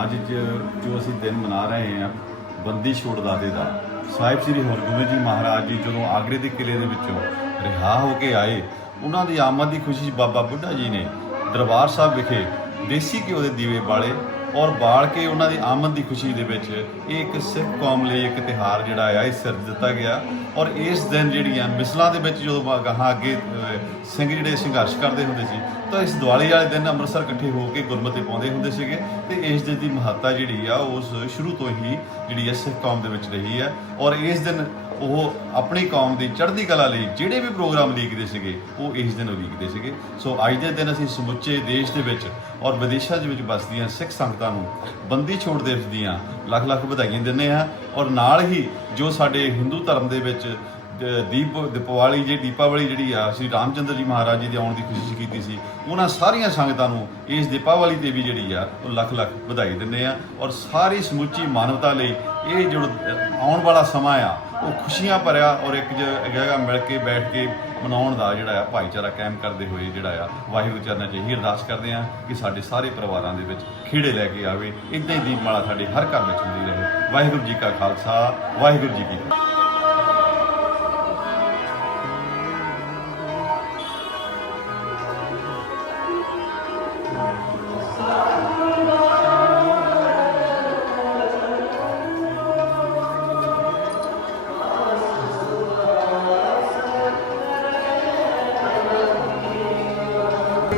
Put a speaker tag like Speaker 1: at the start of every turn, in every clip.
Speaker 1: ਅੱਜ ਜੋ ਅਸੀਂ ਦਿਨ ਮਨਾ ਰਹੇ ਹਾਂ, ਬੰਦੀ ਛੋੜ ਦਾਤੇ ਦਾ। ਸਾਹਿਬ ਸ੍ਰੀ ਹਰਗੋਬਿੰਦ ਜੀ ਮਹਾਰਾਜ ਜੀ ਜਦੋਂ ਆਗਰੇ ਦੇ ਕਿਲੇ ਦੇ ਵਿੱਚੋਂ ਰਿਹਾ ਹੋ ਕੇ ਆਏ, ਉਹਨਾਂ ਦੀ ਆਮਦ ਦੀ ਖੁਸ਼ੀ 'ਚ ਬਾਬਾ ਬੁੱਢਾ ਜੀ ਨੇ ਦਰਬਾਰ ਸਾਹਿਬ ਵਿਖੇ ਦੇਸੀ ਘਿਓ ਦੇ ਦੀਵੇ ਬਾਲੇ ਔਰ ਬਾਲ ਕੇ ਉਹਨਾਂ ਦੀ ਆਮਦ ਦੀ ਖੁਸ਼ੀ ਦੇ ਵਿੱਚ ਇਹ ਇੱਕ ਸਿੱਖ ਕੌਮ ਲਈ ਇੱਕ ਤਿਹਾਰ ਜਿਹੜਾ ਆ, ਇਹ ਸਿਰਜ ਦਿੱਤਾ ਗਿਆ। ਔਰ ਇਸ ਦਿਨ ਜਿਹੜੀਆਂ ਮਿਸਲਾਂ ਦੇ ਵਿੱਚ ਜਦੋਂ ਗਾਹਾਂ ਅੱਗੇ ਸਿੰਘ ਜਿਹੜੇ ਸੰਘਰਸ਼ ਕਰਦੇ ਹੁੰਦੇ ਸੀ, ਤਾਂ ਇਸ ਦੀਵਾਲੀ ਵਾਲੇ ਦਿਨ ਅੰਮ੍ਰਿਤਸਰ ਇਕੱਠੇ ਹੋ ਕੇ ਗੁਰਮਤਿ ਪਾਉਂਦੇ ਹੁੰਦੇ ਸੀਗੇ। ਤੇ ਇਸ ਦਿਨ ਦੀ ਮਹੱਤਤਾ ਜਿਹੜੀ ਆ, ਉਸ ਸ਼ੁਰੂ ਤੋਂ ਹੀ ਜਿਹੜੀ ਆ ਸਿੱਖ ਕੌਮ ਦੇ ਵਿੱਚ ਰਹੀ ਹੈ ਔਰ ਇਸ ਦਿਨ ਉਹ ਆਪਣੀ ਕੌਮ ਦੀ ਚੜ੍ਹਦੀ ਕਲਾ ਲਈ ਜਿਹੜੇ ਵੀ ਪ੍ਰੋਗਰਾਮ ਲੀਕਦੇ ਸੀਗੇ, ਉਹ ਇਸ ਦਿਨ ਉਲੀਕਦੇ ਸੀਗੇ। ਸੋ ਅੱਜ ਦੇ ਦਿਨ ਅਸੀਂ ਸਮੁੱਚੇ ਦੇਸ਼ ਦੇ ਵਿੱਚ ਔਰ ਵਿਦੇਸ਼ਾਂ ਦੇ ਵਿੱਚ ਵਸਦੀਆਂ ਸਿੱਖ ਸੰਗਤਾਂ ਨੂੰ ਬੰਦੀ ਛੋੜ ਦਿਵਸ ਦੀਆਂ ਲੱਖ ਲੱਖ ਵਧਾਈਆਂ ਦਿੰਦੇ ਹਾਂ ਔਰ ਨਾਲ ਹੀ ਜੋ ਸਾਡੇ ਹਿੰਦੂ ਧਰਮ ਦੇ ਵਿੱਚ ਦੀਪ ਦੀਪਾਵਲੀ ਜਿਹੜੀ ਦੀਪਾਵਲੀ ਜਿਹੜੀ ਆ, ਸ੍ਰੀ ਰਾਮਚੰਦਰ ਜੀ ਮਹਾਰਾਜ ਜੀ ਦੇ ਆਉਣ ਦੀ ਖੁਸ਼ੀ ਕੀਤੀ ਸੀ, ਉਹਨਾਂ ਸਾਰੀਆਂ ਸੰਗਤਾਂ ਨੂੰ ਇਸ ਦੀਪਾਵਲੀ ਤੇ ਵੀ ਜਿਹੜੀ ਆ, ਉਹ ਲੱਖ ਲੱਖ ਵਧਾਈ ਦਿੰਦੇ ਆ ਔਰ ਸਾਰੀ ਸਮੁੱਚੀ ਮਾਨਵਤਾ ਲਈ ਇਹ ਜੋ ਆਉਣ ਵਾਲਾ ਸਮਾਂ ਆ ਉਹ ਖੁਸ਼ੀਆਂ ਭਰਿਆ ਔਰ ਇੱਕ ਜਿਹੜਾ ਮਿਲ ਕੇ ਬੈਠ ਕੇ ਮਨਾਉਣ ਦਾ ਜਿਹੜਾ ਆ ਭਾਈਚਾਰਾ ਕਾਇਮ ਕਰਦੇ ਹੋਏ ਜਿਹੜਾ ਆ, ਵਾਹਿਗੁਰੂ ਚਰਨਾਂ 'ਚ ਇਹੀ ਅਰਦਾਸ ਕਰਦੇ ਆ ਕਿ ਸਾਡੇ ਸਾਰੇ ਪਰਿਵਾਰਾਂ ਦੇ ਵਿੱਚ ਖੇੜੇ ਲੈ ਕੇ ਆਵੇ, ਇਦਾਂ ਹੀ ਦੀਪਮਾਲਾ ਸਾਡੇ ਹਰ ਘਰ ਵਿੱਚ ਹੁੰਦੀ ਰਹੇ। ਵਾਹਿਗੁਰੂ ਜੀ ਕਾ ਖਾਲਸਾ, ਵਾਹਿਗੁਰੂ ਜੀ ਕੀ ਫਤਿਹ।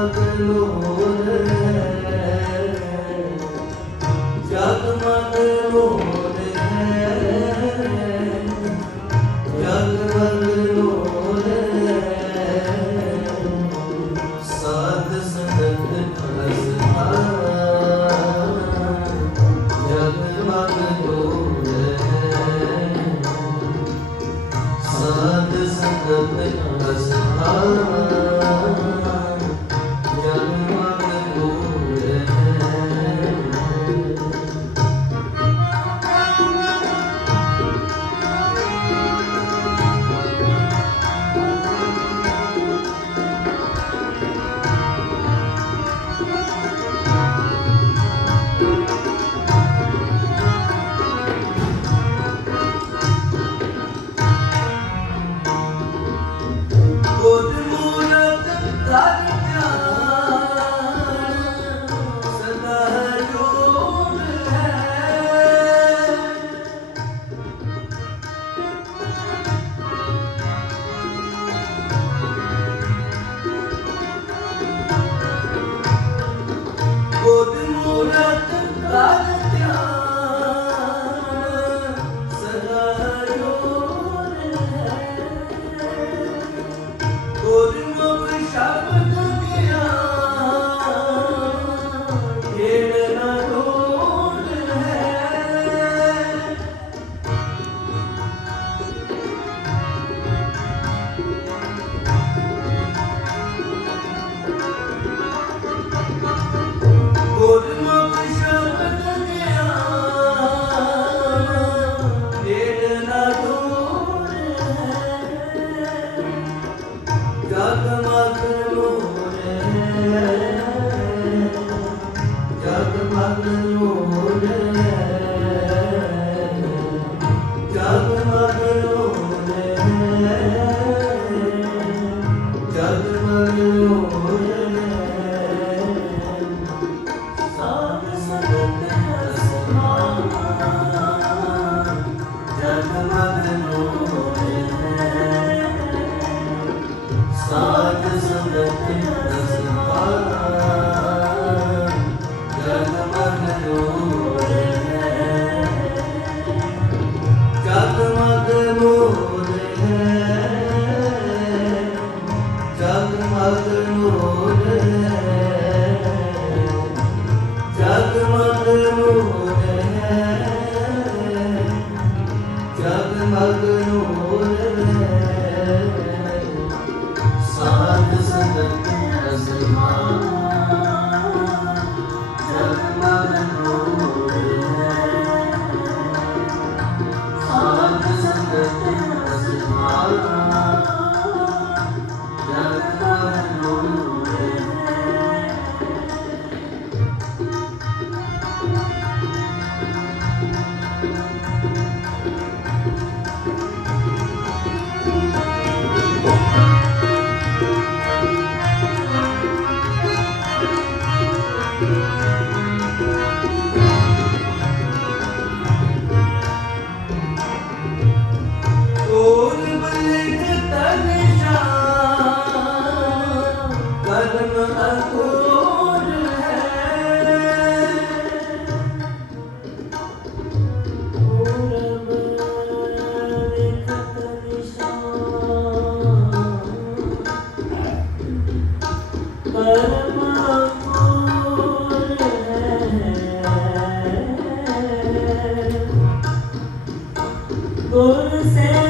Speaker 2: ਜਗਮਗ ਲੋਰ ਲੋਰ Saat sangat azman Guru Seva.